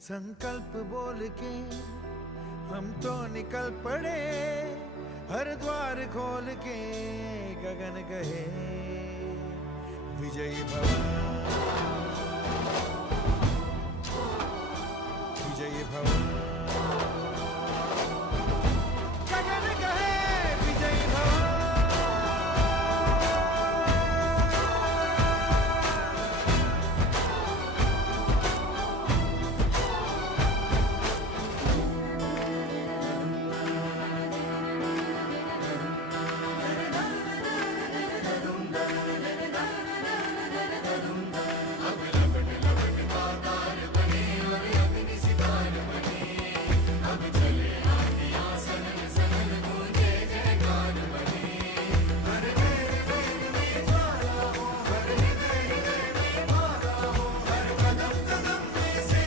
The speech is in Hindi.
संकल्प बोल के हम तो निकल पड़े, हर द्वार खोल के गगन गए विजयी भव।